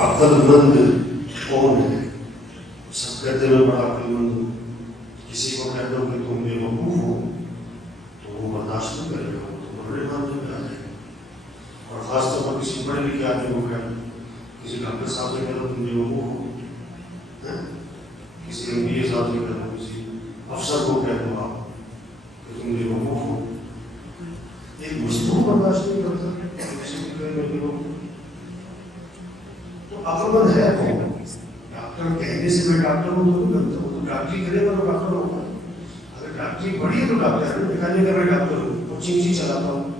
عقل مند کون ہے؟ سب کہتے ہیں میں بڑا عقل مند ہوں. کسی کو کہہ دو کہ تم بے وقوف ہو تو وہ برداشت نہیں کرے گا, وہ تو بڑے معاملے میں آ جائے گا. اور خاص طور پر کسی پڑھے لکھے آدمی کو کہہ دو, کسی ڈاکٹر صاحب سے کہہ دو تم بے وقوف ہو, کسی MBA صاحب سے کہہ دو, کسی افسر کو کہہ دو آپ کہ تم بے وقوف ہو, ایک مسلم برداشت نہیں کرتا کسی کو کہے بے وقوف. تو عقل مند ہے کون؟ ڈاکٹر کہنے سے میں ڈاکٹر ہوں تو نہیں بنتا, وہ تو ڈاکٹری کرے گا تو ڈاکٹر ہوگا. اگر ڈاکٹری بڑی ہے تو ڈاکٹر ہے, دکھانے کا میں ڈاکٹر ہوں, وہ چینجی چلاتا ہوں.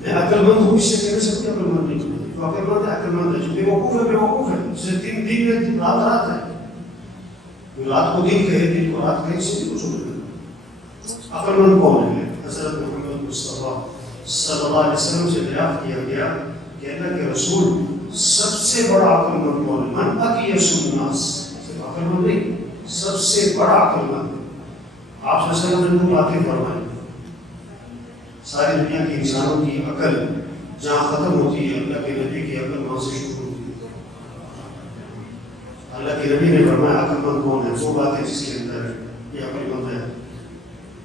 میں عقل مند ہوں اس سے کہہ سکتے عقل مند نہیں ہوں. تو عقل مند ہے, عقل مند ہے. جو بے وقوف ہے بے وقوف ہے. جسے دن دن ہے رات رات ہے. رات کو دن کہے دن کو رات کہے, اس سے کچھ نہیں. عقل مند کون ہے؟ حضرت محمد مصطفیٰ صلی اللہ علیہ وسلم سے دریافت کیا گیا کہ اللہ کے رسول سب سے بڑا عقل مند کون ہے؟ من اقیس الناس, صرف عقل مند نہیں, سب سے بڑا عقل مند. آپ صلی اللہ علیہ وسلم نے باتیں فرمائیں. ساری دنیا کے انسانوں کی عقل جہاں ختم ہوتی ہے, اللہ کے نبی کی عقل وہاں سے شروع ہوتی ہے. اللہ کے نبی نے فرمایا عقل مند کون ہے؟ وہ باتیں جس کے اندر ہے یہ عقل مند ہے,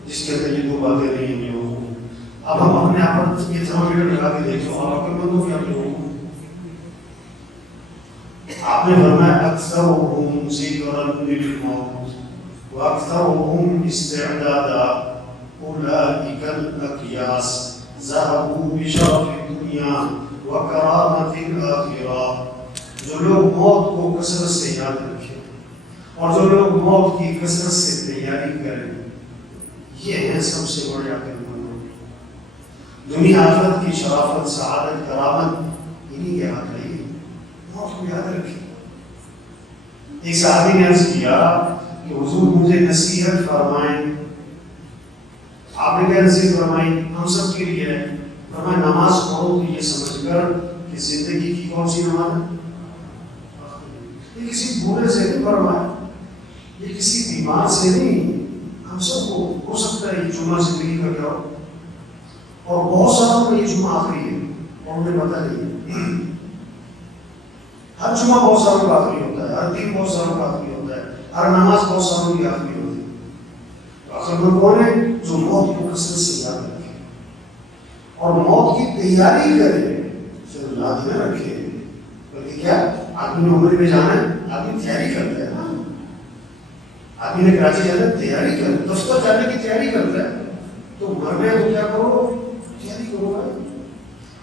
جس کے اندر یہ دو باتیں نہیں ہیں وہ. اب ہم اپنے آپ پر یہ تھرمامیٹر لگا کے دیکھو, آپ عقل مند ہو کیا لوگوں کو؟ آپ نے فرمایا اکثرهم ذکرا للموت واکثرهم استعدادا اولئک الاقیاس ذهبوا بشرف الدنیا وکرامت الاخرہ. جو لوگ موت کو کثرت سے یاد رکھیں اور جو لوگ موت کی کثرت سے تیاری کریں, یہ ہیں سب سے بڑے عقل مند. دنیا آخرت کی شرافت, سعادت, کرامت انہی کے ہاتھ ہے. موت کو یاد رکھیں. ایک صحابی نے عرض کیا کہ حضور مجھے نصیحت فرمائیں. آپ نے کیا نصیحت فرمائی؟ ہم سب کے لیے ہے. فرمایا نماز پڑھو تو یہ سمجھ کر کہ زندگی کی کون سی نماز ہے. یہ کسی بوڑھے سے نہیں فرمایا, یہ کسی بیمار سے نہیں. ہم سب کو ہو سکتا ہے یہ جمعہ زندگی کا کیا ہو, اور بہت ساروں کو یہ جمعہ آخری ہے اور انہیں پتہ نہیں. ہر جمعہ بہت ساروں کا آخری ہوتا ہے, ہر دن بہت ساروں کا آخری ہوتا ہے, ہر نماز بہت ساروں کی آخری ہوتی ہے. تو آخر میں کون ہے؟ جو موت کو کثرت سے یاد رکھے اور موت کی تیاری کرے, صرف یاد نہ رکھے بلکہ کیا آدمی نے عمر میں جانا ہے, آدمی تیاری کرتا ہے نا. آدمی نے کراچی جانا ہے, تیاری کرتا ہے. دفتر جانے کی تیاری کرتا ہے. تو مرنے تو کیا کرو, تیاری کرو گا.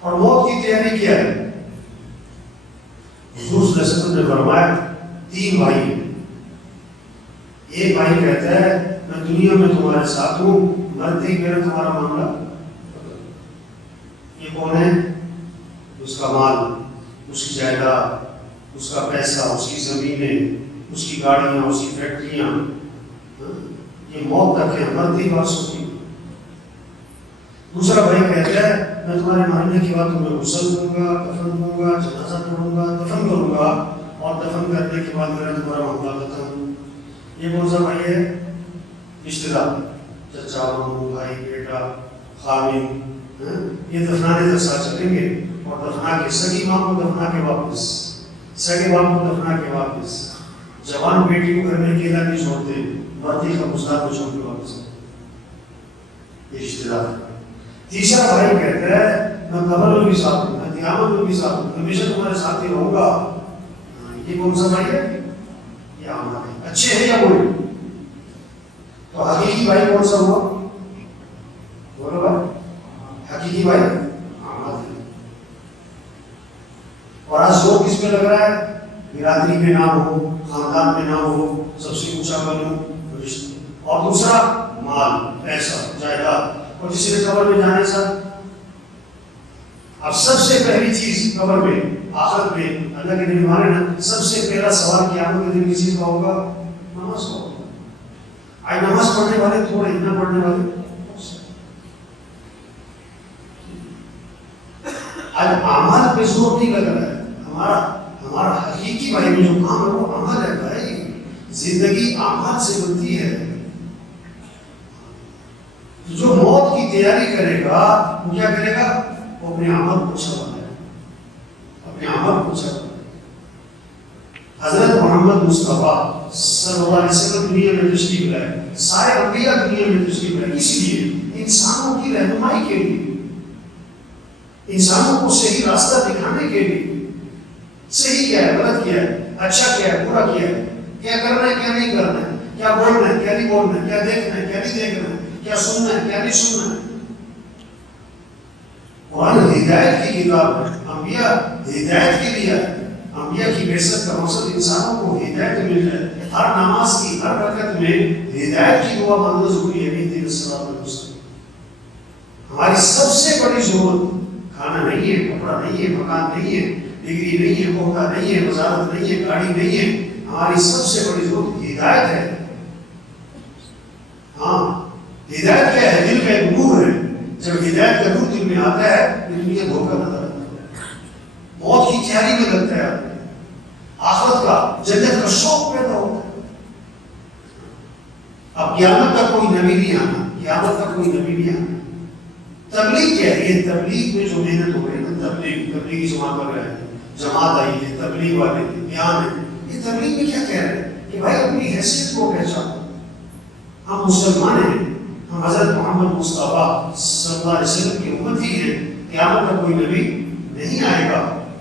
اور موت کی تیاری کیا ہے؟ حضور صلی اللہ علیہ وسلم نے فرمایا 3 بھائی ہیں. ایک بھائی کہتا ہے میں دنیا میں تمہارے ساتھ ہوں, مرتے ہی میرا تمہارا معاملہ. یہ کون ہے؟ اس کا مال, اس کی جائیداد, اس کا پیسہ, اس کی زمینیں, اس کی گاڑیاں, اس کی فیکٹریاں, یہ موت تک ہے, مرتے ہی واپس ہوتی. دوسرا بھائی کہتا ہے میں تمہارے مرنے کے بعد تمہیں غسل دوں گا, کفن دوں گا, جنازہ پڑھوں گا, دفن کروں گا, اور دفن کرنے کے بعد میرا تمہارا معاملہ ختم. یہ کون سا بھائی ہے؟ رشتے دار, چچا, ماموں, بھائی, بیٹا, خامن. یہ دفنانے تک ساتھ چلیں گے, اور دفنا کے سگی ماں کو دفنا کے واپس, سگے باپ کو دفنا کے واپس, جوان بیٹی کو گھر میں اکیلا نہیں چھوڑتے, مرتی کا گزار کو چھوڑ کے واپس. یہ رشتے دار. تیسرا بھائی کہتا ہے میں قبر میں بھی ساتھ ہوں, میں قیامت میں بھی ساتھ ہوں, ہمیشہ تمہارے ساتھ ہی رہوں گا. یہ کون سا بھائی ہے؟ یہ آمنا ہے. اچھے ہیں یا برے؟ تو حقیقی بھائی کون سا ہوا؟ بولو بھائی, حقیقی بھائی آمنا ہے. اور آج زور کس پہ لگ رہا ہے؟ برادری میں نام ہو, خاندان میں نام ہو, سب سے اونچا بنو, رشتے. اور دوسرا مال, پیسہ, جائیداد. اور کسی نے قبر میں جانے ساتھ. اب سب سے پہلی چیز قبر میں, آخرت میں, اللہ کے نبی مانے نا, سب سے پہلا سوال قیامت کے دن کس چیز کا ہوگا؟ نماز کا ہوگا. آج نماز پڑھنے والے تھوڑے, نہ پڑھنے والے. آج اعمال پہ زور نہیں لگ رہا ہے. ہمارا حقیقی بھائی میں جو کام ہے وہ عمل ہے بھائی. زندگی اعمال سے بنتی ہے. جو موت کی تیاری کرے گا وہ کیا کرے گا؟ وہ اپنے عمل کو اچھا بنائے, اپنے عمل بچہ بنا۔ حضرت محمد مصطفیٰ صلی اللہ علیہ وسلم دنیا میں تشریف لائے، سارے انبیاء دنیا میں تشریف لائے، اس لیے انسانوں کی رہنمائی کے لیے، انسانوں کو صحیح راستہ دکھانے کے لیے، صحیح کیا ہے، غلط کیا ہے، اچھا کیا ہے، برا کیا ہے، کیا کرنا ہے، کیا نہیں کرنا ہے، کیا بولنا ہے، کیا نہیں بولنا ہے، کیا دیکھنا ہے، کیا نہیں دیکھنا ہے، کیا سننا ہے، کیا نہیں سننا ہے۔ قرآن ہدایت کی کتاب ہے، انبیاء ہدایت کے لیے ہے۔ انبیاء کی بعثت کا مقصد انسانوں کو ہدایت مل جائے۔ ہر نماز کی ہر رکعت میں ہدایت کی دعا مانگنا ضروری ہے۔ اہدنا الصراط المستقیم۔ ہماری سب سے بڑی ضرورت کھانا نہیں ہے، کپڑا نہیں ہے، مکان نہیں ہے، ڈگری نہیں ہے، عہدہ نہیں ہے، وزارت نہیں ہے، گاڑی نہیں ہے، ہماری سب سے بڑی ضرورت ہدایت ہے۔ ہاں، ہدایت کیا ہے؟ دل کا ایک نور ہے۔ جب ہدایت کا نور دل میں آتا ہے تو دنیا دھوکہ نظر آتا ہے، موت کی تیاری میں لگتا ہے، آخرت کا جنت کا شوق پیدا ہوتا ہے۔ اب قیامت کا کوئی نبی نہیں آنا، قیامت کا کوئی نبی نہیں آنا۔ تبلیغ کیا ہے؟ یہ تبلیغ میں جو محنت ہو رہی ہے نا، تبلیغی جماعت کر رہے ہیں، جماعت آئی ہے، تبلیغ والے بیان ہے، یہ تبلیغ میں کیا کہہ رہے ہیں کہ بھائی اپنی حیثیت کو پہچانو، ہم مسلمان ہیں، ہم حضرت محمد مصطفیٰ صلی اللہ علیہ وسلم کی امتی ہیں، قیامت کا کوئی نبی نہیں آئے گا۔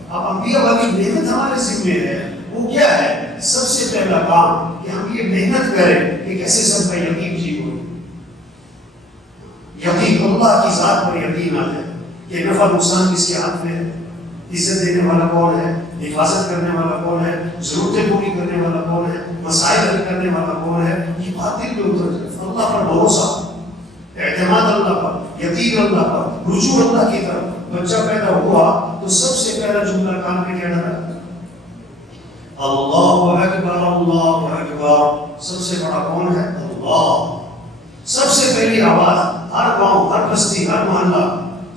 اب انبیاء والی محنت ہمارے ذمہ ہے، وہ کیا ہے؟ سب سے پہلا کام کہ ہم یہ محنت کریں کہ کیسے سب کا یقین جی ہو، یقین اللہ کی ذات پر یقین آ جائے کہ نفع نقصان کس کے ہاتھ میں ہے، عزت دینے والا کون ہے، حفاظت کرنے والا کون ہے، ضرورتیں پوری کرنے والا کون ہے، مسائل حل کرنے والا کون ہے، یہ بات دل میں اتر جائے۔ اللہ پر بھروسہ، اعتماد اللہ پر، یقین اللہ پر، رجوع اللہ کی طرف۔ بچہ پیدا ہوا تو سب سے پہلا جملہ کان میں کیا ڈالا؟ اللہ اکبر، اللہ اکبر۔ سب سے بڑا کون ہے؟ اللہ۔ سب سے پہلی آواز ہر گاؤں، ہر بستی، ہر محلہ،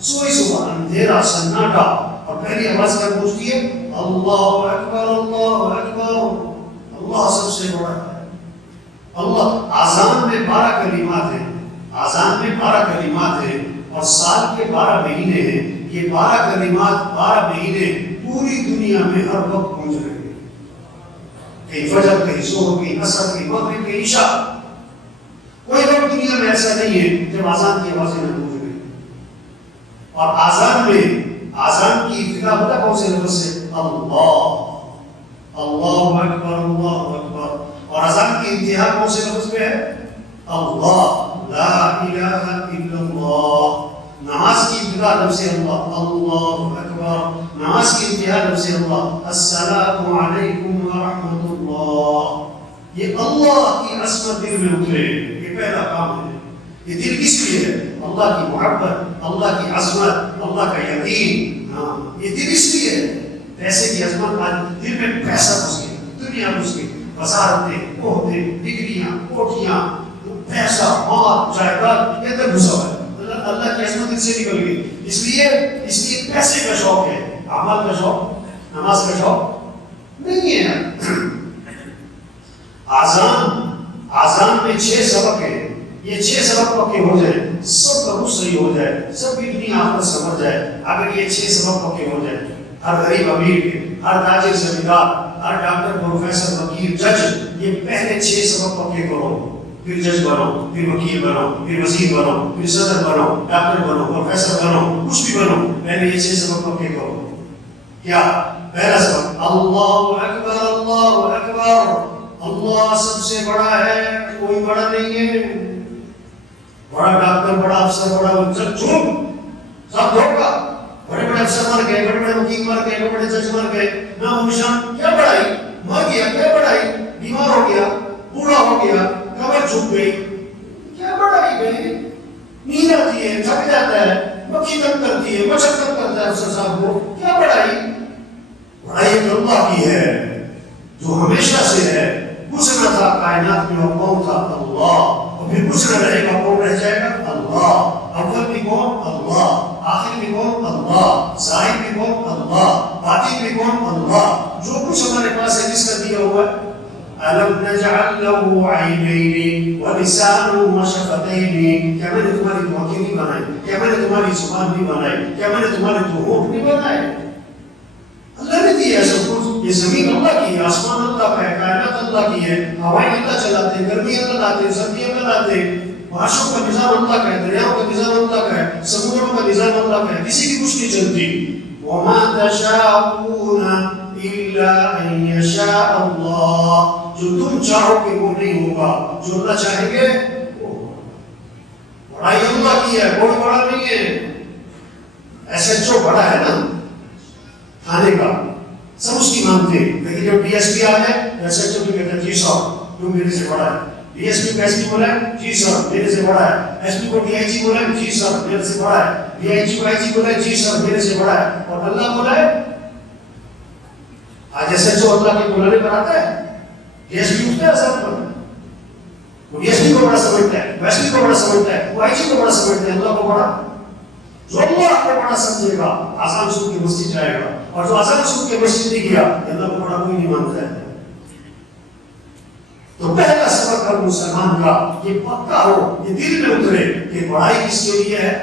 سوئی صبح اندھیرا سناٹا، اور پہلی آواز کیا پوچھتی ہے؟ اللہ اکبر، اللہ اکبر۔ اللہ سب سے بڑا ہے۔ اللہ آذان میں 12 کلمات ہیں، آذان میں 12 کلمات ہیں، اور سال کے 12 مہینے ہیں۔ یہ 12 کلمات، 12 مہینے پوری دنیا میں ہر وقت گونج رہے ہیں، کہیں فجر، کہیں ظہر، کہیں عصر، کہیں مغرب، کہیں عشاء۔ کوئی وقت دنیا میں ایسا نہیں ہے جب آذان کی آوازیں نہ گونج رہی۔ اور آذان میں، آذان کی ابتدا پتہ کون سے لفظ سے؟ اللہ، اللہ اکبر، اللہ اکبر۔ اور آذان کی انتہا کون سے لفظ پہ ہے؟ اللہ، لا الہ الا اللہ۔ نماز کی ابتدا لفظ اللہ، اللہ اکبر۔ نماز کی انتہا لفظ اللہ، السلام علیکم ورحمۃ اللہ۔ یہ اللہ کی عظمت دل میں اترے، یہ پہلا کام ہے۔ یہ دل کس لیے ہے؟ اللہ کی محبت، اللہ کی عظمت، اللہ کا یقین۔ ہاں، یہ دل اس لیے ہے۔ پیسے کی عظمت، آج دل میں پیسہ گھس گیا، دنیا گھس گئی، وزارتیں، عہدے، ڈگریاں، کوٹیاں، پیسہ، مال، جائیداد، یہ تک گھسا ہوا ہے۔ اللہ کی عظمت دل سے نکل گئی۔ اس لیے پیسے کا شوق ہے، اعمال کا شوق، نماز کا شوق نہیں ہے۔ آذان میں 6 سبق ہے۔ یہ 6 سبق پکے ہو جائیں، سب کا رخ صحیح ہو جائے، سب کی دنیا آخرت سمجھ جائے۔ اگر یہ 6 سبق پکے ہو جائیں، ہر غریب امیر کے، ہر تاجر زمیندار، ہر ڈاکٹر، پروفیسر، وکیل، جج، یہ پہلے 6 سبق پکے کرو، پھر جج بنو، پھر وکیل بنو، پھر وزیر بنو، پھر صدر بنو، ڈاکٹر بنو، پروفیسر بنو، کچھ بھی بنو، پہلے یہ 6 سبق پکے کرو۔ کیا؟ پہلا سبق اللہ اکبر، اللہ اکبر۔ اللہ سب سے بڑا ہے، کوئی بڑا نہیں ہے۔ بڑا ڈاکٹر، بڑا افسر، بڑا سب جھوٹ، سب دھوکہ۔ بڑے بڑے افسر مر گئے، بڑے بڑے وکیل مر گئے، بڑے بڑے جج مر گئے، نام و نشان، کیا بڑائی؟ مر گیا، کیا بڑائی؟ بیمار ہو گیا، بوڑھا ہو گیا، کمر جھک گئی، کیا بڑائی بھائی؟ نیند آتی ہے، تھک جاتا ہے، مکھی تنگ کرتی ہے، مچھر تنگ کرتا ہے افسر صاحب کو، کیا بڑائی؟ بڑائی اللہ کی ہے جو ہمیشہ سے ہے۔ کچھ نہ تھا کائنات میں، اور کون تھا؟ اللہ۔ اور پھر کچھ نہ رہے گا، کون رہ جائے گا؟ اللہ۔ اول بھی کون؟ اللہ۔ آخر بھی کون؟ اللہ۔ ظاہر بھی کون؟ اللہ۔ باطن بھی کون؟ اللہ۔ جو کچھ ہمارے پاس ہے کس کا دیا ہوا ہے؟ أَلَمْ نَجْعَلْ لَهُ عَيْنَيْنِ وَلِسَانًا وَشَفَتَيْنِ۔ کیا میں نے تمہاری دو آنکھیں نہیں بنائی؟ کیا میں نے تمہاری زبان نہیں بنائی؟ کیا میں نے تمہارے دو ہونٹ نہیں بنائے؟ اللہ نے دیا ہے یہ زمین اللہ کی ہے، آسمان اللہ کا ہے، کائنات اللہ کی ہے، ہوائیں اللہ چلاتے ہیں، گرمی اللہ لاتے ہیں، سردی اللہ لاتے ہیں، بارشوں کا نظام اللہ کا ہے، دریاؤں کا نظام اللہ کا ہے، سمندروں کا نظام اللہ کا ہے، کسی کی کچھ نہیں چلتی. وَمَا تَشَاءُونَ إِلَّا أَن يَشَاءَ اللَّهُ، جو تم چاہو کہ وہ نہیں ہوگا، جو اللہ چاہیں گے وہ ہوگا. بڑائی اللہ کی ہے، کوئی بڑا نہیں ہے. ایس ایچ او بڑا ہے نا تھانے کا، سب اس کی مانتے ہیں، لیکن جب ڈی ایس پی آ جائے ایس ایچ او بھی کہتا ہے جی صاحب تم میرے سے بڑا ہے. ڈی ایس پی کو ایس پی بولا ہے جی سر میرے سے بڑا ہے، ایس پی کو ڈی آئی جی بولا ہے جی سر میرے سے بڑا ہے، ڈی آئی جی کو آئی جی بولا ہے جی سر میرے سے بڑا ہے. اور اللہ بولا ہے آج ایس ایچ او اللہ کے بلانے پر آتا ہے، ڈی ایس پی اٹھتا ہے سر پر، وہ ڈی ایس پی کو بڑا سمجھتا ہے، وہ ایس پی کو بڑا سمجھتا ہے، وہ آئی جی کو بڑا سمجھتا ہے. اللہ کو بڑا، جو اللہ کو بڑا سمجھے گا آسان سن کے مسجد جائے گا، اور جو آسان سن کے مسجد نہیں گیا اللہ کو بڑا کوئی نہیں مانتا ہے. تو پہلا سبق ہر مسلمان کا یہ پکا ہو، یہ دل میں اترے کہ بڑائی کس کے لیے ہے.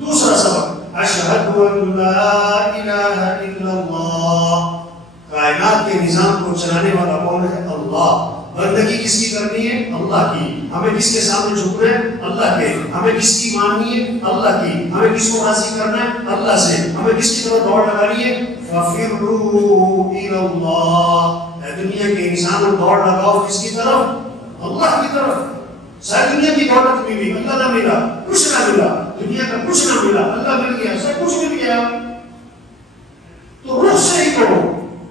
دوسرا سبق اشہد ان لا الہ الا اللہ، کائنات کے نظام کو چلانے والا کون ہے؟ اللہ. بندگی کس کی کرنی ہے؟ اللہ کی. ہمیں کس کے سامنے جھکنا ہے؟ اللہ کے. ہمیں کس کی ماننی ہے؟ اللہ کی. ہمیں کس کو راضی کرنا ہے؟ اللہ سے. ہمیں کس کی طرف دوڑ لگانی ہے؟ فَفِرُّوا إِلَى اللَّهِ، دنیا کے انسانوں دوڑ لگاؤ کس کی طرف؟ اللہ کی طرف. ساری دنیا کی دولت ملی، اللہ نہ ملا، کچھ نہ ملا، دنیا کا کچھ نہ ملا، اللہ مل گیا، سب کچھ مل گیا. تو رخ سے ہی کرو،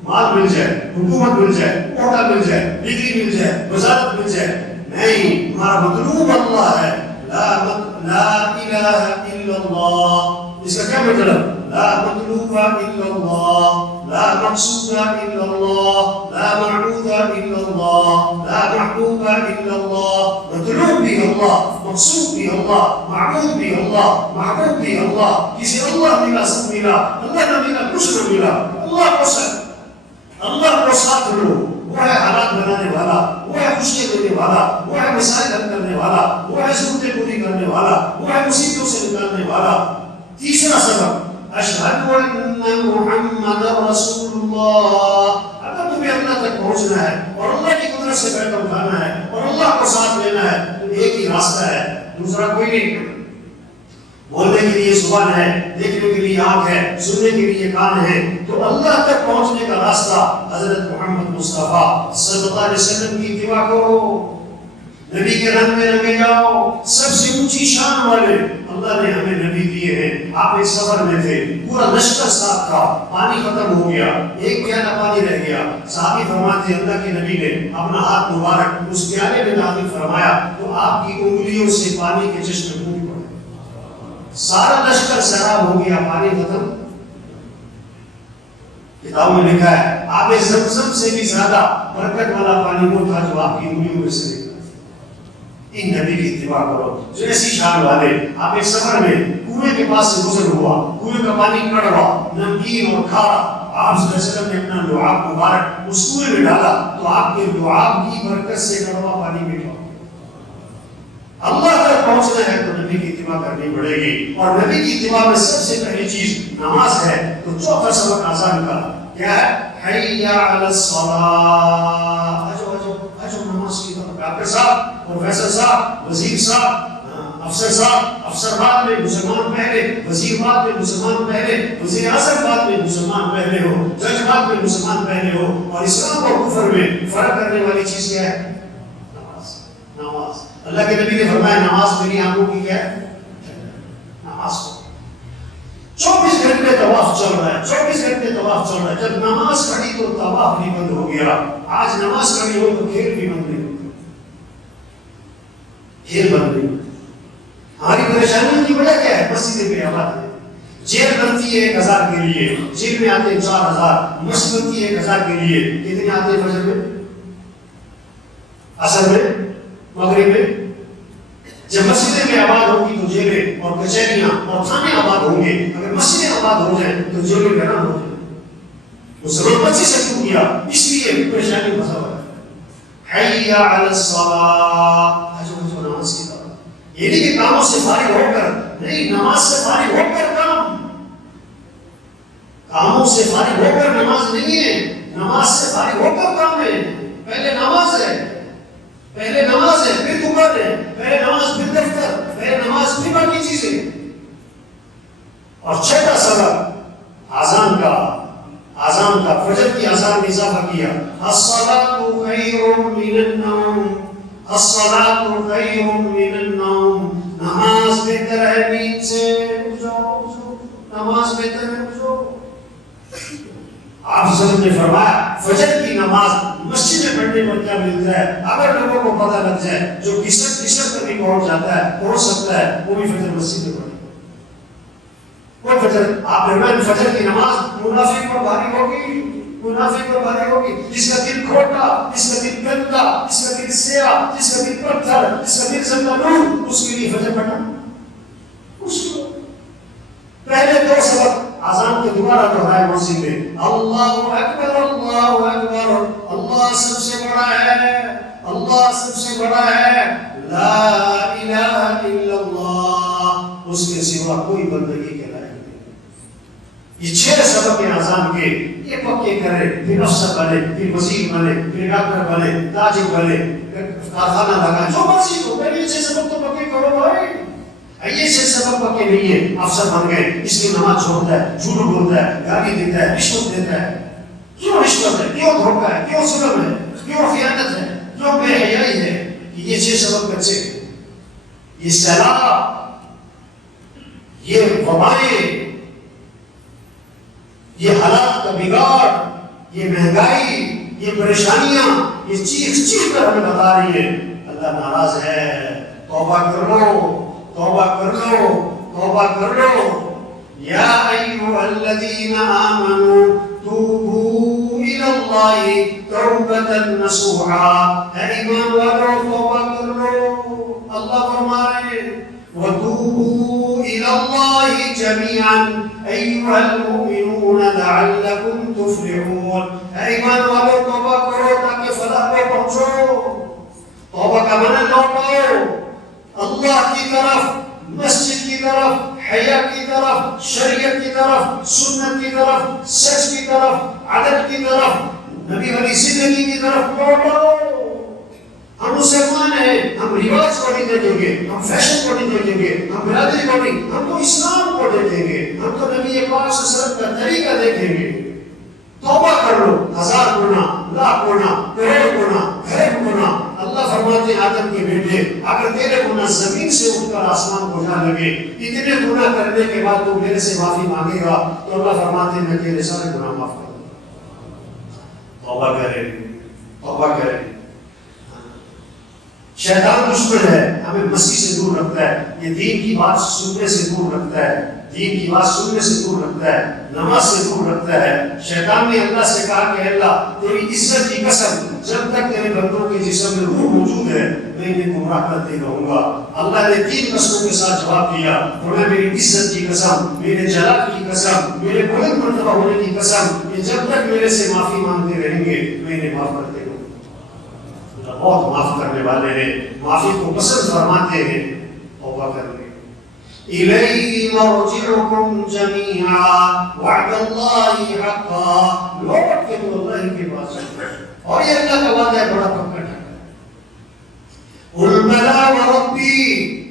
مال مل جائے، حکومت مل جائے، عہدہ مل جائے، ڈگری مل جائے، وزارت مل جائے، نہیں، ہمارا مطلوب اللہ ہے. لا الہ الا اللہ، اس کا کیا مطلب؟ لا مطلوب الا اللہ، لا مقصود الا اللہ، لا معبود الا اللہ، لا محبوب الا اللہ. مطلوب بھی اللہ، مقصود بھی اللہ، معبود بھی اللہ، محبوب بھی اللہ. کسی اللہ ملا سب ملا، اللہ نہ ملا کچھ نہ ملا. اللہ کو سب، اللہ کو ساتھ لو، وہ ہے حالات بنانے والا، وہ ہے خوشیاں دینے والا، وہ ہے مسائل حل کرنے والا، وہ ہے ضرورتیں پوری کرنے والا، وہ ہے مصیبتوں سے نکالنے والا. تیسرا سبق اشہد ان محمد رسول اللہ. اگر تمہیں اللہ تک پہنچنا ہے اور اللہ کی قدرت سے فائدہ اٹھانا ہے اور اللہ کو ساتھ لینا ہے تو ایک ہی راستہ ہے، دوسرا کوئی نہیں. بولنے کے لیے زبان ہے، دیکھنے کے لیے آنکھ ہے، سننے کے لیے کان ہے، تو اللہ تک پہنچنے کا راستہ حضرت محمد مصطفیٰ صلی اللہ علیہ وسلم کی اتباع کرو. نبی کے رنگ میں رنگے جاؤ. سب سے اونچی شان والے اللہ نے ہمیں نبی دیے ہیں. آپ ایک سفر میں تھے، پورا لشکر ساتھ تھا، پانی ختم ہو گیا، ایک پیالہ پانی رہ گیا. صحابی فرماتے ہیں اللہ کے نبی نے اپنا ہاتھ مبارک اس پیالے میں داخل فرمایا تو آپ کی انگلیوں سے پانی کے چشمے پھوٹ پڑے. سارا لشکر سیراب ہو گیا، پانی ختم. کتابوں میں لکھا ہے آب زمزم سے بھی زیادہ برکت والا پانی وہ تھا جو آپ کی انگلیوں میں سے نکلا. ان نبی کی اتباع کرو جو ایسی شان والے. آپ ایک سفر میں کنویں کے پاس سے گزر ہوا، کنویں کا پانی کڑوا، نمکین اور کھارا. آپ صلی اللہ علیہ وسلم نے اپنا لعاب مبارک اس کنویں میں ڈالا تو آپ کے لعاب کی برکت سے کڑوا پانی میٹھا. اللہ تک پہنچنا ہے تو نبی کی اتباع کرنی پڑے گی. اور نبی کی اتباع میں سب سے پہلی چیز نماز ہے. تو چوتھا سبق آسان کا کیا ہے؟ حی علی الصلاۃ. اجو نماز کی طرف. ڈاکٹر صاحب، پروفیسر صاحب، وزیر صاحب، افسر صاحب، افسر بعد میں، مسلمان پہلے، وزیر بعد میں، مسلمان پہلے، وزیر اعظم بعد میں، مسلمان پہلے ہو، جج بعد میں، مسلمان پہلے ہو. اور اسلام اور کفر میں فرق کرنے والی چیز کیا ہے؟ نماز. نماز. اللہ کے نبی نے فرمایا نماز میری آنکھوں کی کیا ہے؟ نماز کو 24 گھنٹے طواف چل رہا ہے، 24 گھنٹے طواف چل رہا ہے. جب نماز پڑھی تو طواف بھی بند ہو گیا. آج نماز پڑھی ہو تو کھیل بھی بند نہیں ہوتا. کھیل بند نہیں. ہماری پریشانیوں کی وجہ کیا ہے؟ مسجدیں بے آباد ہے. جیل بنتی ہے 1000 کے لیے، جیل میں آتے ہیں 4000. مسجد بنتی ہے 1000 کے لیے، کتنے آتے ہیں فجر میں، عصر میں، مغرب میں؟ جب مسجدیں بے آباد ہوگی تو جیلیں اور کچہریاں اور تھانے آباد ہوں گے. اگر مسجدیں آباد ہو جائیں تو جیلیں گرم ہو جائیں. مسلمان بچے سے کیوں کیا؟ اس لیے پریشانی مسئلہ ہے. حی علی الصلاۃ. جو نماز کی طرف. یہ نہیں کہ کاموں سے فارغ ہو کر، نہیں، نماز سے فارغ ہو کر کام. کاموں سے فارغ ہو کر نماز نہیں ہے. نماز فارغ ہو کر کام ہے. پہلے نماز ہے، پہلے نماز ہے، پھر دکان ہے، پہلے نماز پھر دفتر، پہلے نماز پھر باقی چیزیں. اور چھٹا سبق آزان کا فجر کی آزان میں اضافہ کیا. الصلاۃ خیر من النوم، الصلاۃ خیر من النوم. نماز بہتر ہے نیند سے. نماز بہتر ہے. آپ حضرت نے فرمایا فجر کی نماز مسجد میں پڑھنے پر کیا ملتا ہے؟ اگر لوگوں کو پتہ لگ جائے جو کسر کبھی پہنچ جاتا ہے پہنچ سکتا ہے وہ بھی فجر مسجد میں پڑھے. وہ فجر آپ نے فجر کی نماز منافق پر بھاری ہوگی، منافق پر بھاری ہوگی. جس کا دل کھوٹا، جس کا دل گندا، جس کا دل سیاہ، جس کا دل پتھر، جس کا دل زندانوں، اس کے لیے فجر پڑھنا اس کو پہلے دو سبق آزان کے دوبارہ دہرائے مسجد میں. اللہ اکبر اللہ اکبر، اللہ سب سے بڑا ہے، اللہ سب سے بڑا ہے. لا الہ الا اللہ، اس کے سوا کوئی بندگی کے لائق نہیں. یہ 6 سبق ہیں آزان کے. یہ پکے کرے، پھر افسر بنے، پھر وزیر بنے، پھر ڈاکٹر بنے، تاجر بنے، کارخانہ لگائے، جو مرضی ہو. پہلے یہ 6 سبق تو پکے کرو بھائی. یہ 6 سبق پکے نہیں ہے، افسر بن گئے، اس کی نماز چھوڑتا ہے، جھوٹ بولتا ہے، گالی دیتا ہے، رشوت دیتا ہے. کیوں رشوت ہے؟ کیوں دھوکہ ہے؟ کیوں ظلم ہے؟ کیوں خیانت ہے؟ کیوں بے حیائی ہے؟ یہ 6 سبق بچے. یہ سیلاب، یہ وبائیں، یہ حالات کا بگاڑ، یہ مہنگائی، یہ پریشانیاں، یہ چیخ کر ہمیں بتا رہی ہے اللہ ناراض ہے. توبہ کر لو، توبہ کر لو، توبہ کر لو. یا ایھا الذین آمنوا توبوا الی اللہ توبۃ نصوحا. اے ایمان والو توبہ کر لو. اللہ فرما رہے وتوبوا الی اللہ جميعا ایھا المؤمنون لعلکم تفلحون. اے ایمان والو توبہ کرو تاکہ فلاح کو پہنچو. توبہ کا معنی لوٹو اللہ کی طرف، مسجد کی طرف، حیا کی طرف، شریعت کی طرف، سنت کی طرف، سچ کی طرف، عدل کی طرف، نبی والی زندگی کی طرف لوٹو. ہم مسلمان ہیں، ہم رواج کو نہیں دیکھیں گے، ہم فیشن کو نہیں دیکھیں گے، ہم برادری کو نہیں، ہم تو اسلام کو دیکھیں گے، ہم تو نبی پاک صلی اللہ علیہ وسلم کا طریقہ دیکھیں گے. توبہ کر لو. 1000 گنا، لاکھ گنا، کروڑ گنا، ارب گنا. اللہ فرماتے ہیں آدم کے بیٹے اگر تیرے گناہ زمین سے اٹھ کر آسمان کو جا لگے، اتنے گناہ کرنے کے بعد تو میرے سے معافی مانگے گا تو اللہ فرماتے ہیں میں تیرے سارے گناہ معاف کر دوں گا. توبہ کرے، توبہ کرے. شیطان دشمن ہے، ہمیں مسیح سے دور رکھتا ہے. یہ دین کی بات سننے سے دور رکھتا ہے، دین کی بات سننے سے دور رکھتا ہے، نماز سے دور رکھتا ہے. شیطان نے اللہ سے کہا کہ اللہ تیری عزت کی قسم جب تک تیرے بندوں کے جسم میں روح موجود ہے میں انہیں گمراہ کرتے رہوں گا. اللہ نے 3 قسموں کے ساتھ جواب دیا. انہیں میری عزت کی قسم، میرے جلال کی قسم، میرے بلند مرتبہ ہونے کی قسم کہ جب تک میرے سے معافی مانگتے رہیں گے میں انہیں معاف کرتے رہوں گا. بہت معاف کرنے والے ہیں، معافی کو پسند فرماتے ہیں. توبہ کر لیں. الیہ مرجعکم جمیعا وعد اللہ حقا. لوٹ کے تو اللہ کے پاس ہے اور یہ اللہ کا وعدہ ہے بڑا پکا ہے. قل بلا وربی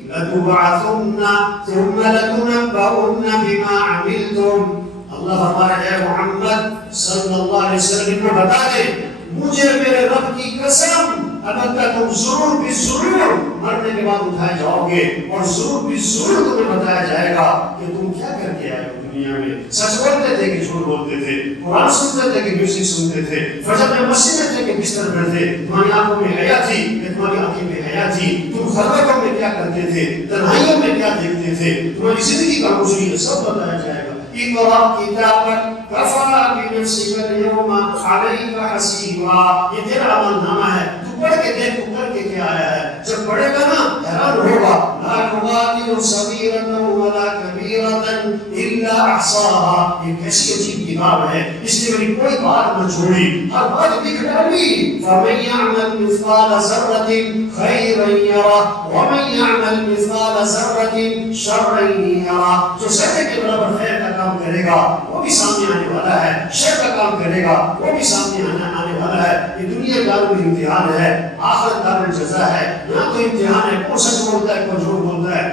لتبعثن ثم لتنبؤن بما عملتم. اللہ فرما رہے ہیں محمد صلی اللہ علیہ وسلم کو بتا دیں مجھے میرے رب کی قسم البتہ تم ضرور بھی ضرور مرنے کے بعد اٹھائے جاؤ گے اور ضرور بھی ضرور تمہیں بتایا جائے گا کہ تم کیا کر کے آئے ہو دنیا میں. سچ بولتے تھے کہ جھوٹ بولتے تھے، قرآن سنتے تھے کہ میوزک سنتے تھے، فجر میں مسجد میں تھے کہ بستر پر تھے. تمہاری آنکھوں میں حیا تھی کہ تمہاری آنکھیں میں حیا تھی. تم خلوتوں میں کیا کرتے تھے، تنہائیوں میں کیا دیکھتے تھے، تمہاری زندگی کا گزری سب بتایا جائے گا. اقرأ کتابک کفی بنفسک اليوم علیک حسیبا. یہ تیرا عمل نامہ ہے، تو پڑھ کے دیکھ تو کر کے کیا آیا ہے. جب پڑھے گا نا حیران ہوگا. لا تغادر صغیرۃ ولا کبیرۃ الا الا احصاها، ایک ایسی عجیب کتاب ہے اس نے میری کوئی بات نہ چھوڑی، ہر بات لکھ ڈالی. فمن يعمل مثقال ذرة خيرا يرى ومن يعمل مثقال ذرة شرا يرى. جو ذرے کے برابر خیر کا کام کرے گا وہ بھی سامنے آنے والا ہے، شر کا کام کرے گا وہ بھی سامنے آنے والا ہے. یہ دنیا دار امتحان ہے، آخرت دار جزا ہے. یہاں تو امتحان ہے، کون سچ بولتا ہے کون جھوٹ بولتا ہے،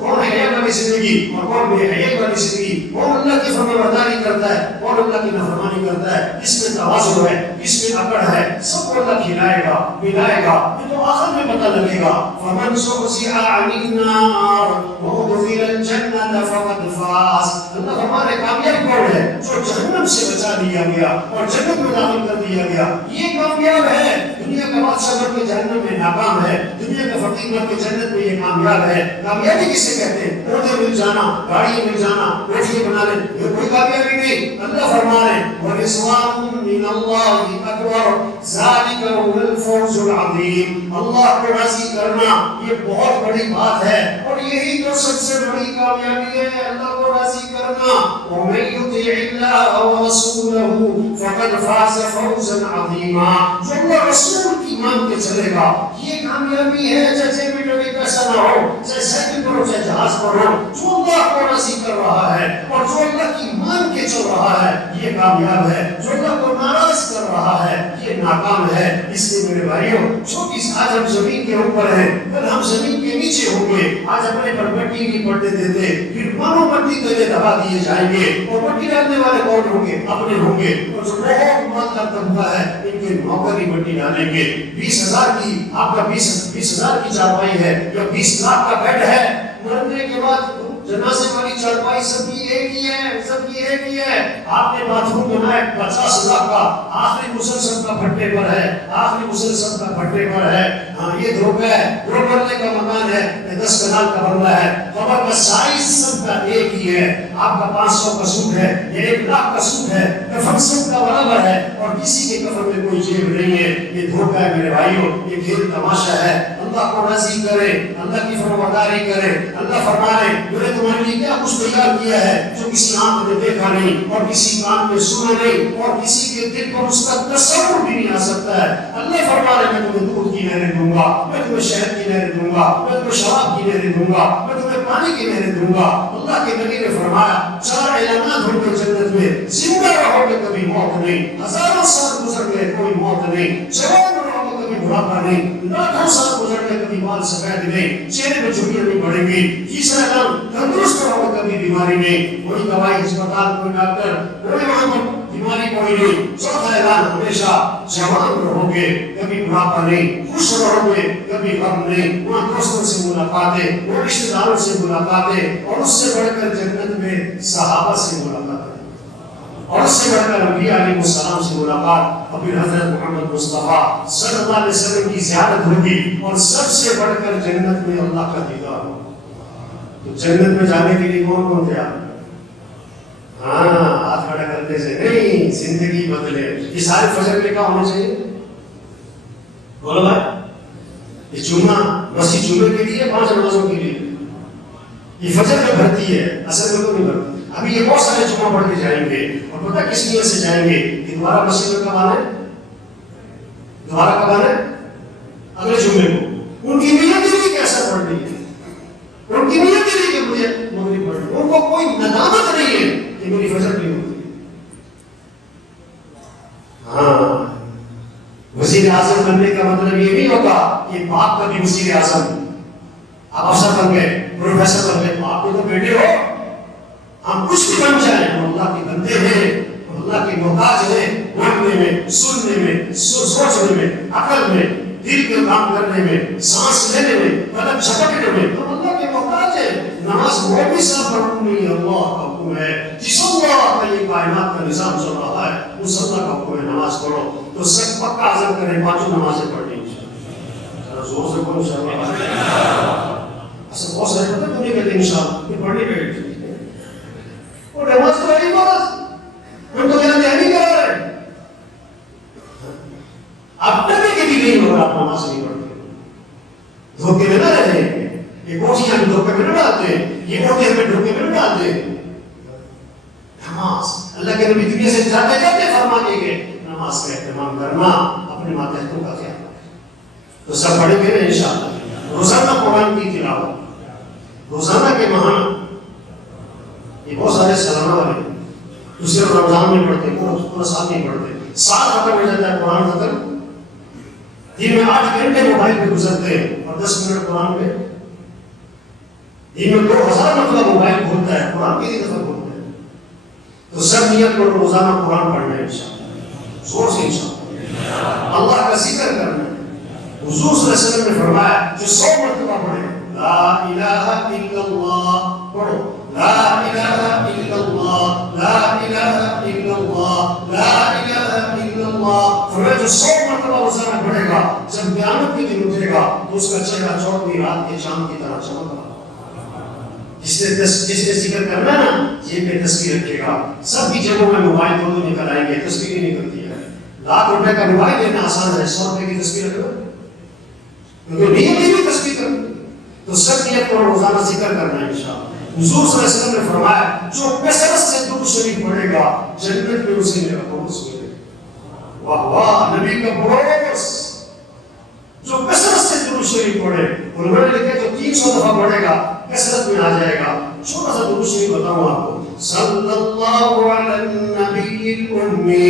کون حیا والی زندگی اور کون بے حیا والی زندگی، کون اللہ کی فرمانبرداری کرتا ہے کون اللہ کی نافرمانی کرتا ہے، کس میں تواضع ہے کس میں اکڑ ہے، سب کو اللہ کھلائے گا پلائے گا. یہ تو آخر میں پتہ لگے گا. فمن زحزح عن النار وادخل الجنة فقد فاز. اللہ ہمارے کامیاب کون ہے؟ جو جہنم سے بچا دیا گیا اور جنت میں داخل کر دیا گیا، یہ کامیاب ہے. دنیا کا بادشاہ بن کے جہنم میں ناکام ہے، دنیا کا فقیر بن کے جنت میں یہ کامیاب ہے. کامیابی کسے کہتے ہیں؟ عہدے مل جانا، گاڑی مل جانا، کوٹھی بنا لیں، یہ کوئی کامیابی نہیں. اللہ فرما رہے ہیں وَرِضْوَانٌ مِّنَ اللَّهِ أَكْبَرُ ذَلِكَ هُوَ الْفَوْزُ الْعَظِيمُ. اللہ کو راضی کرنا یہ بہت بڑی بات ہے اور یہی تو سب سے بڑی کامیابی ہے، اللہ کو راضی کرنا. وَمَن يُطِعِ اللَّهَ وَرَسُولَهُ فَقَدْ فَازَ فَوْزًا عَظِيمًا. جو اللہ رسول کی مان کے چلے گا یہ کامیابی ہے. چاہے بھی پیسہ نہ ہو، چاہے سائیکل پر ہو چاہے جہاز پر ہو، جو اللہ کو راضی کر رہا ہے اور جو اللہ کی مان کے چل رہا ہے یہ کامیاب ہے. جو اللہ کو ناراض کر رہا ہے یہ ناکام ہے. اس لیے میرے بھائیوں، چھوٹی سی آج ہم زمین کے اوپر ہیں، کل ہم زمین کے نیچے ہوں گے. آج اپنے پر مٹی نہیں پڑنے دیتے، پھر مانو مٹی تلے دبا دیے جائیں گے اور مٹی ڈالنے والے کون ہوں گے؟ اپنے ہوں گے. اور جو بہت مالدار طبقہ ہے ان کے نوکر ہی مٹی ڈالیں گے. 20,000 کی آپ کا 20,000 کی چارپائی ہے یا 20 لاکھ کا بیڈ ہے، مرنے کے بعد جنازے والی چارپائی سب کی ایک ہی ہے، سب کی ایک ہی ہے. آپ نے باتھ روم بنایا 50 لاکھ کا، آخری مسلسل کا پھٹے پر ہے، آخری مسلسل کا پھٹے پر ہے. ہاں یہ دھوکہ ہے، 2 مرلے کا مکان ہے، 10 کنال کا بنگلہ ہے، قبر کا سائز سب کا ایک ہی ہے. آپ کا 500 کا سوٹ ہے یا 1 لاکھ کا سوٹ ہے، کفن سب کا برابر ہے اور کسی کے کفن میں کوئی جیب نہیں ہے. یہ دھوکہ ہے میرے بھائیوں، یہ کھیل تماشا ہے. اللہ کو راضی کرے، اللہ کی فرمانبرداری کرے. اللہ فرما رہے میں نے تمہارے لیے کیا کچھ تیار کیا ہے جو کسی آنکھ نے دیکھا نہیں اور کسی کان نے سنا نہیں اور کسی کے دل پر اس کا تصور بھی نہیں آ سکتا ہے. اللہ فرما رہے میں تمہیں دودھ کی نہریں دوں گا، میں تمہیں شہد کی نہریں دوں گا، میں تمہیں شراب کی نہریں دوں گا، میں تمہیں پانی کی نہریں دوں گا. اللہ کے نبی نے فرمایا 4 اعلانات ہوں گے جنت میں، زندہ رہو گے کبھی موت نہیں، ہزاروں سال گزر گئے کوئی موت نہیں، جوان رہو گے کبھی بڑھاپا نہیں، لاکھوں سال گزر گئے کبھی بال سفید نہیں، چہرے میں جھریاں نہیں پڑیں گی. تیسرا اعلان تندرست رہو گے کبھی بیماری نہیں، کوئی دوائی ہسپتال کوئی ڈاکٹر کوئی وہاں پر بیماری کوئی نہیں. چوتھا اعلان ہمیشہ جوان رہو گے کبھی بڑھاپا نہیں، خوش رہو گے کبھی غم نہیں. وہاں دوستوں سے ملاقاتیں، وہ رشتہ داروں سے ملاقاتیں اور اس سے بڑھ کر جنت میں صحابہ سے ملاقاتیں اور اس سے بڑھ کر انبیاء علیہ السلام سے ملاقات اور پھر حضرت محمد مصطفیٰ صلی اللہ علیہ وسلم کی زیارت ہوگی اور سب سے بڑھ کر جنت میں اللہ کا دیدار ہوگا. تو جنت میں جانے کے لیے کون کون تھے آپ؟ ہاں ہاتھ کھڑا کرتے سے نہیں، زندگی بدلے. یہ سارے فجر میں کیا ہونے چاہیے؟ بولو بھائی. یہ جمعہ مسجد جمعے کے لیے 5 نمازوں کے لیے یہ فجر میں بھرتی ہے، اصل میں تو نہیں بھرتی. ابھی یہ بہت سارے جمعہ پڑھ کے جائیں گے اور پتہ کس نیت سے جائیں گے کہ دوبارہ مسجد میں کب آنا ہے، دوبارہ کب آنا ہے؟ اگلے جمعے کو. ان کی نیت ہی کیسا پڑھ رہی ہے، ان کی نیت ہی کہ مجھے مغرب پڑھ رہی ہے. ان کو کوئی ندامت نہیں ہے کہ میری فجر نہیں ہوتی. ہاں وزیر اعظم بننے کا مطلب یہ نہیں ہوتا کہ باپ کا بھی وزیر اعظم، آپ افسر بن گئے، پروفیسر بن گئے، آپ کو تو بیٹے ہو. ہم کچھ بھی بن جائیں، ہم اللہ کے بندے ہیں، اللہ کے محتاج ہیں. پڑھنے میں، سننے میں، سوچنے میں، عقل میں، دل کے کام کرنے میں، سانس لینے میں، قدم جھپکنے میں ہم اللہ کے محتاج ہیں. نماز وہ بھی صرف حکم نہیں، اللہ کا حکم ہے. جس اللہ کا یہ کائنات کا نظام چل رہا ہے اس اللہ کا حکم ہے نماز پڑھو. تو سب پکا عزم کریں 5 نمازیں پڑھنی انشاءاللہ. زور سے بولو انشاءاللہ. اصل بہت سارے پتہ نہیں کہتے انشاءاللہ یہ پڑھنی بیٹھتی اور نماز تو ہے بس ہم تو یہاں دہلی کر رہے ہیں. اب تک کے بھی نہیں ہوگا آپ نماز نہیں پڑھتے، دھوکے میں نہ رہے. یہ کوٹیاں ہم دھوکے میں نہ ڈالتے، یہ کوٹے ہمیں دھوکے میں نہ ڈالتے. نماز کا اہتمام کرنا، اپنے ماتحتوں کا خیال رکھنا۔ تو سب پڑھیں گے نا انشاءاللہ۔ روزانہ قرآن کی تلاوت، روزانہ کے ماہانہ، یہ بہت سارے سالانہ والے تو صرف رمضان میں پڑھتے، پورا سال نہیں پڑھتے، سال ختم ہو جاتا ہے قرآن ختم، دن میں 8 گھنٹے موبائل پہ گزرتے ہیں اور 10 منٹ قرآن پہ، دن میں 2000 مرتبہ موبائل کھولتا ہے، قرآن کتنی دفعہ کھولتا ہے؟ تو سب نیت کرو روزانہ قرآن پڑھنا ہے انشاءاللہ، زور سے انشاءاللہ، اللہ کا ذکر کرنا ہے۔ حضور صلی اللہ علیہ وسلم نے فرمایا جو 100 مرتبہ پڑھے لا الہ الا اللہ، پڑھو لا الہ الا اللہ، لا الہ الا اللہ، لا الہ الا اللہ، فرمایا جو 100 مرتبہ روزانہ پڑھے گا، جب قیامت کے دن اٹھے گا تو اس کا چہرہ 14ویں رات کے چاند کی طرح چمک رہا۔ جس نے ذکر کرنا نا یہ پہ تصویر رکھے گا، سب کی جگہوں میں موبائل دونوں نکل آئیں گے، تصویر ہی نہیں کرتی ہے۔ ₹1,00,000 کا موبائل لینا آسان ہے، 100 روپے کی تصویر رکھو، کیونکہ نیت بھی تصویر کرنا، تو سب نیت کو روزانہ ذکر کرنا ہے انشاءاللہ۔ حضور صلی اللہ علیہ وسلم نے فرمایا جو کثرت سے درود شریف پڑھے گا جنت میں اسے میرا قرص ملے گا۔ واہ واہ، نبی کا قرص، جو کثرت سے درود شریف پڑھے، انہوں نے لکھا جو 300 دفعہ پڑھے گا کثرت میں آ جائے گا۔ چھوٹا سا درود شریف بتاؤں آپ کو، صلی اللہ علی النبی الامی،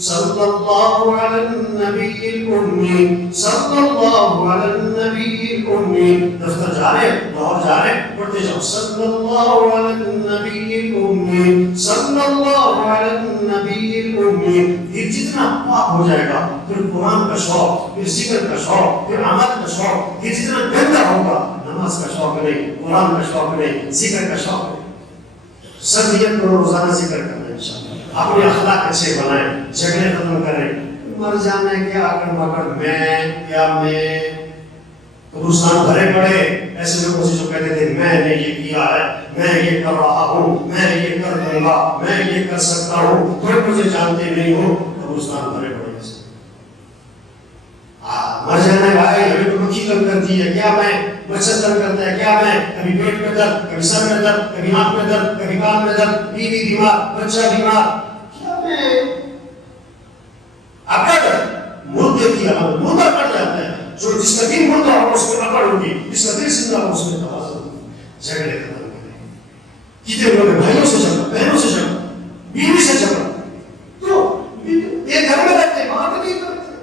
صلی اللہ علی النبی الامی، صلی اللہ علی النبی الامی۔ دفتر جا رہے ہیں، لاہور جا رہے ہیں، پڑھتے جاؤ صلی اللہ علی النبی الامی، صلی اللہ علی النبی الامی۔ یہ جتنا پاک ہو جائے گا، پھر قرآن کا شوق، پھر ذکر کا شوق، پھر عمل کا شوق، یہ جتنا گندا ہوگا، نماز کا شوق نہیں، قرآن کا شوق نہیں، ذکر کا شوق نہیں۔ سب نیت کرو روزانہ ذکر کرنا ہے انشاءاللہ۔ اپنے اخلاق اچھے بنائیں، جھگڑے ختم کریں، مر جانا ہے کیا آکر مکر میں قبرستان بھرے پڑے ایسے لوگوں سے جو کہتے تھے میں نے یہ کیا ہے، میں یہ کر رہا ہوں، میں یہ کر دوں گا، میں یہ کر سکتا ہوں، کوئی مجھے جانتے نہیں ہو، قبرستان بھرے پڑے ایسے۔ مر جانا ہے بھائی، ابھی تو مکھی تنگ کرتی ہے کیا، میں مچھر تنگ کرتا ہے کیا، میں کبھی پیٹ میں درد، کبھی سر میں درد، کبھی آنکھ میں درد، کبھی کان میں درد، بیوی بیمار، بچہ بیمار، کیا میں اکڑ مردے کی علامت، مردہ کٹ جاتا ہے، جو جس کا دن مردہ ہو اس میں اکڑ ہوگی، جس کا دل زندہ ہو اس میں توازن ہوگی۔ جھگڑے ختم کریں، کتنے لوگ ہیں بھائیوں سے جھگڑا، بہنوں سے جھگڑا، بیوی سے جھگڑا، تو ایک گھر میں رہتے ہیں بات نہیں کرتے،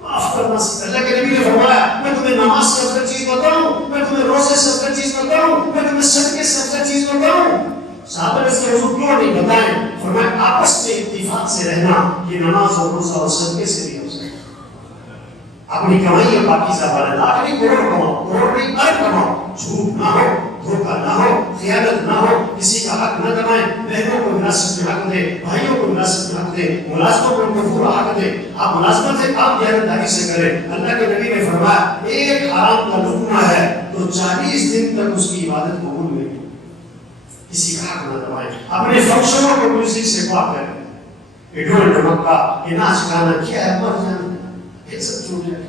معاف کرنا سیکھا۔ اللہ کے نبی نے فرمایا میں تمہیں نماز سے افضل چیز بتاؤں، میں تمہیں روزے سے افضل چیز بتاؤں، میں تمہیں صدقے سے افضل چیز بتاؤں۔ صحابہ نے اس کے حضور کیوں نہیں بتائیں؟ فرمایا آپس میں اتفاق سے رہنا، یہ نماز اور روزہ اور صدقے سے بھی ہو سکتا ہے۔ اپنی کمائی پاکیزہ بنائیں، لاکھ نہیں کروڑ کماؤ، کروڑ نہیں ارب کماؤ، جھوٹ نہ ہو، دھوکہ نہ ہو، خیانت نہ ہو، کسی کا حق نہ دبائیں، بہنوں کو وراثت میں حق دیں، بھائیوں کو وراثت میں حق دیں، ملازموں کو ان کو پورا حق دیں۔ آپ ملازمت سے آپ دیانتداری سے کریں۔ اللہ کے نبی نے فرمایا ایک حرام کا لقمہ ہے تو 40 دن تک اس کی عبادت قبول نہیں، کسی کا حق نہ دبائیں۔ اپنے فنکشنوں کو میوزک سے پاک کریں، یہ ڈھول ڈھمکا، یہ ناچ گانا کیا ہے، مر جانا یہ سب چھوٹ جائے۔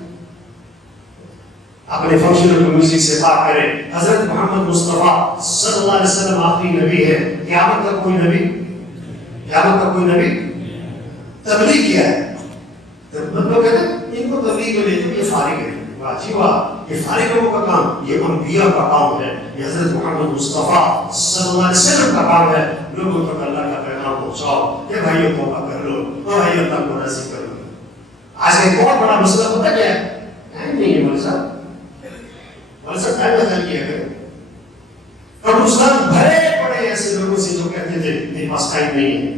اپنے فنکشنوں کو میوزک سے پاک کریں۔ حضرت محمد مصطفیٰ صلی اللہ علیہ وسلم آخری نبی ہے، قیامت کا کوئی نبی، قیامت کا کوئی نبی تبلیغ کیا ہے۔ مطلب کہتے ہیں ان کو تبلیغ میں لیتے یہ فارغ ہے، واہ جی واہ، یہ فارغ لوگوں کا کام، یہ انبیاء کا کام ہے، یہ حضرت محمد مصطفیٰ صلی اللہ علیہ وسلم کا کام ہے۔ لوگوں تک اللہ کا پیغام پہنچاؤ کہ بھائیوں توبہ کر لو اور بھائی اللہ کو راضی کر لو۔ آج ایک بہت بڑا مسئلہ پتہ کیا ہے؟ ٹائم نہیں ہے مولوی صاحب، مولوی صاحب ٹائم بتا کیا کریں۔ قبرستان بھرے پڑے ایسے لوگوں سے جو کہتے تھے میرے پاس ٹائم نہیں ہے،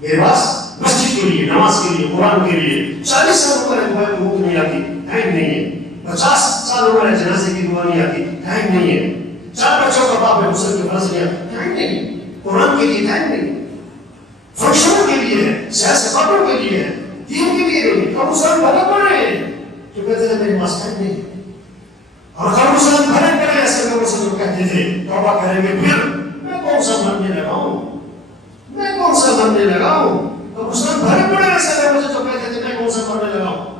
میرے پاس مسجد کے لیے، نماز کے لیے، قرآن کے لیے 40 سال عمر ہے، دعا قبول نہیں آتی، ٹائم نہیں ہے۔ 50 سال عمر ہے، جنازے کی دعا نہیں آتی، ٹائم نہیں ہے۔ 4 بچوں کا باپ ہے، غسل کے فرض نہیں آتا، ٹائم نہیں ہے۔ قرآن کے لیے ٹائم نہیں ہے، فنکشنوں کے لیے ہے، سیاستوں کے لیے ہے، دین کے لیے نہیں۔ قبرستان بھرے پڑے ہیں جو کہتے تھے میرے پاس ٹائم نہیں ہے، اور قبرستان بھرے پڑے ایسے لوگوں سے جو کہتے تھے توبہ کریں گے، پھر میں کون سا مرنے لگا ہوں، میں کون سا مرنے لگا ہوں۔ قبرستان بھرے پڑے ایسے لوگوں سے جو کہتے تھے میں کون سا مرنے لگا ہوں۔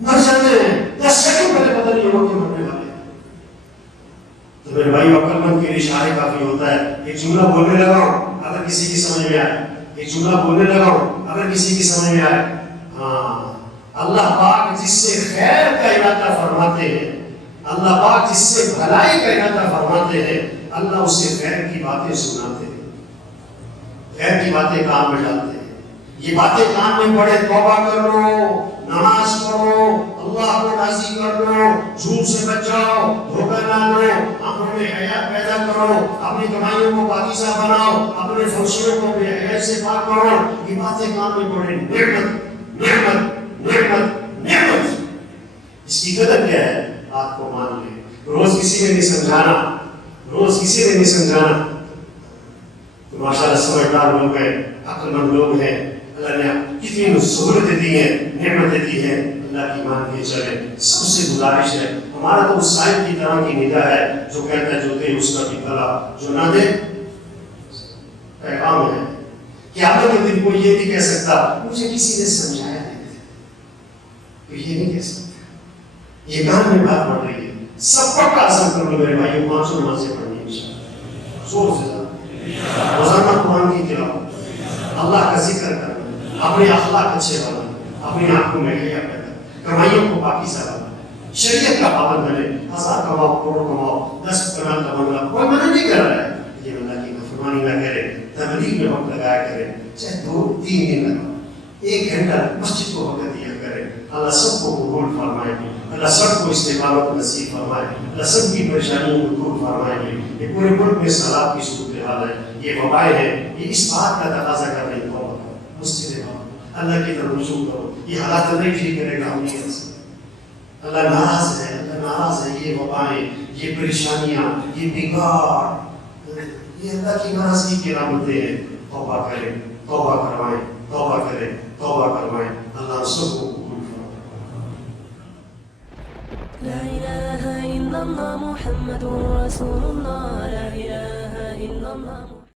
مر جاتے ہیں 10 سیکنڈ پہلے پتہ نہیں ہوگا کہ مرنے والے ہیں۔ تو میرے بھائی عقل مند کے لیے اشارے کافی ہوتا ہے۔ ایک جملہ بولنے لگا ہوں، اگر کسی کی سمجھ میں آئے ایک جملہ بولنے لگا ہوں اگر کسی کی سمجھ میں آئے. ہاں اللہ پاک جس سے خیر کا ارادہ فرماتے ہیں, اللہ پاک جس سے بھلائی کا ارادہ فرماتے ہیں, اللہ اسے خیر کی باتیں سناتے ہیں, خیر کی باتیں کان میں ڈالتے ہیں. یہ باتیں کان میں پڑے, توبہ کر لو, نماز پڑھو, اللہ کو راضی کر لو, جھوٹ سے بچ جاؤ, دھوکہ نہ لو, آنکھوں میں حیا پیدا کرو, اپنی کمائیوں کو پاکیزہ بناؤ, اپنے فرشوں کو بے حیا سے پاک کرو. یہ باتیں کان میں پڑے, نعمت نعمت نعمت نعمت. اس کی قدر کیا ہے آپ کو مان لے. روز کسی نے نہیں سمجھانا, روز کسی نے نہیں سمجھانا. تو ماشاءاللہ سمجھدار لوگ ہیں, عقل مند لوگ ہیں, اللہ نے کتنی سہولتیں دی ہیں, نعمتیں دی ہیں, اللہ کی مان کے چلے. سب سے گزارش ہے, ہمارا تو اس صاحب کی طرح کی نگاہ ہے جو کہتا ہے جو دے اس کا بھی بھلا, جو نہ دے پیغام ہے. قیامت کے دن کوئی یہ نہیں کہہ سکتا مجھے کسی نے سمجھایا نہیں, کوئی یہ نہیں کہہ سکتا. یہ کہاں میں بات پڑھ رہی ہے, سب پر کا عزم کر لو میرے بھائیوں, 500 نمازیں پڑھنی انشاءاللہ, زور سے روزانہ قرآن کی تلاوت, اللہ کا ذکر کرنا, اپنے اخلاق اچھے بنانا, اپنی آنکھوں میں حیا پیدا, کمائیوں کو پاکیزہ بنانا, شریعت کا پابند بنے. 1000 کماؤ, کروڑ کماؤ, 10 کروڑ کا بنگلہ, کوئی منع نہیں کر رہا ہے, لیکن اللہ کی نافرمانی نہ کرے, تبلیغ میں وقت لگایا کرے, چاہے 2-3 دن لگا, 1 گھنٹہ مسجد کو وقت دیا کرے. اللہ سب کو قبول فرمائے, اللہ سب کو استقامت نصیب فرمائے, اللہ سب کی پریشانیوں کو دور فرمائے. یہ پورے ملک میں سیلاب کی صورتحال ہے, یہ وبائیں ہیں, یہ اس بات کا تقاضا کر رہی ہے مسجد اللہ کی طرف رجوع کرو. یہ حالات نہیں ٹھیک کرے گا, ہم نہیں کر سکتے. اللہ ناراض ہے, اللہ ناراض ہے. یہ وبائیں, یہ پریشانیاں, یہ بگاڑ, یہ اللہ کی ناراضگی کی علامتیں ہیں. توبہ کریں, توبہ کروائیں, توبہ کریں, توبہ کروائیں. اللہ سب کو قبول فرمائے. لا إله إلا الله محمد رسول الله. لا إله إلا الله.